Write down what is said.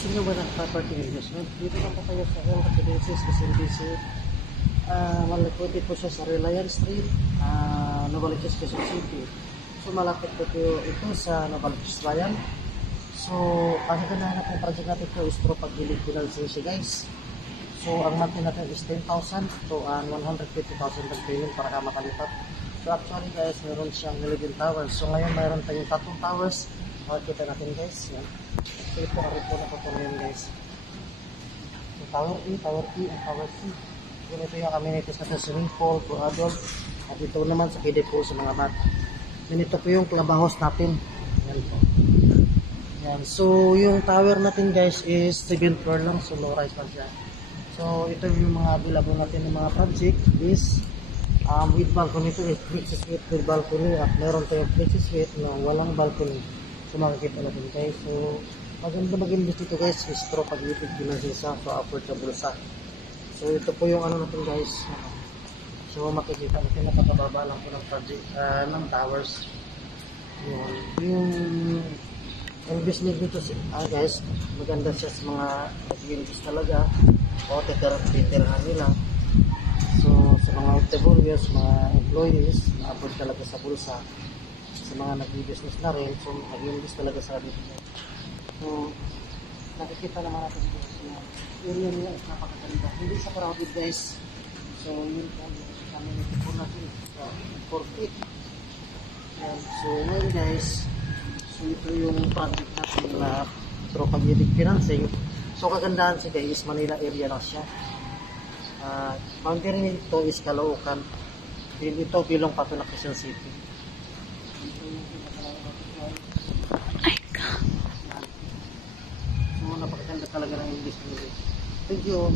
gusto nyo ba ng property investment? Dito lang po kayo sa L Residences, SLBC. Malapit po siya sa Reliance Street, Novaliches, Quezon City. So malapit po ito sa Novaliches Bayan. So ang ganahanap ng project natin ito is through pag-gilid financing guys. So ang monthly natin is 10,000 to 150,000 ng payment para ka makalipat. So actually guys, meron siyang 11 towers. So ngayon mayroon tayong 3 towers. Makikita natin guys. Yan. So ito ang report na patuloy guys. So, Tower E, Tower P, and Tower C. Yun ito yung amenities natin, swimming pool for adult. At ito naman sa kiddie pool sa mga bata. Yan ito po yung clubhouse natin. Yan po. Yan. So yung tower natin guys is 7th floor lang. So low rise pa siya. So ito yung mga available natin ng mga project is with balcony ito, flexi suite with balcony, at meron tayong flexi suite na walang balcony. So makikita natin guys. So maganda mag-invest dito guys is through pag-ibig pinansinsa, so affordable sa. So ito po yung ano natin guys. So makikita natin napakababa lang po ng project ng towers. Yung investment dito guys, maganda siya sa mga nag-invest talaga o titirhan nila. So sa mga OFWs, mga employees, na-afford talaga sa bulsa. Sa mga nag-business na rin, so nag-invest talaga sa dito. So nakikita naman natin guys, yung area nila is napakaganda. Hindi sa crowded guys. So yun po, kami nito po natin for it. So ngayon guys, so ito yung project natin na through pag-ibig financing. So kagandahan siya guys, Manila area lang siya. Boundary nito is Caloocan. Dito bilong pa ito na Quezon City. Ay ka. So napakaganda talaga ng investment. Thank you.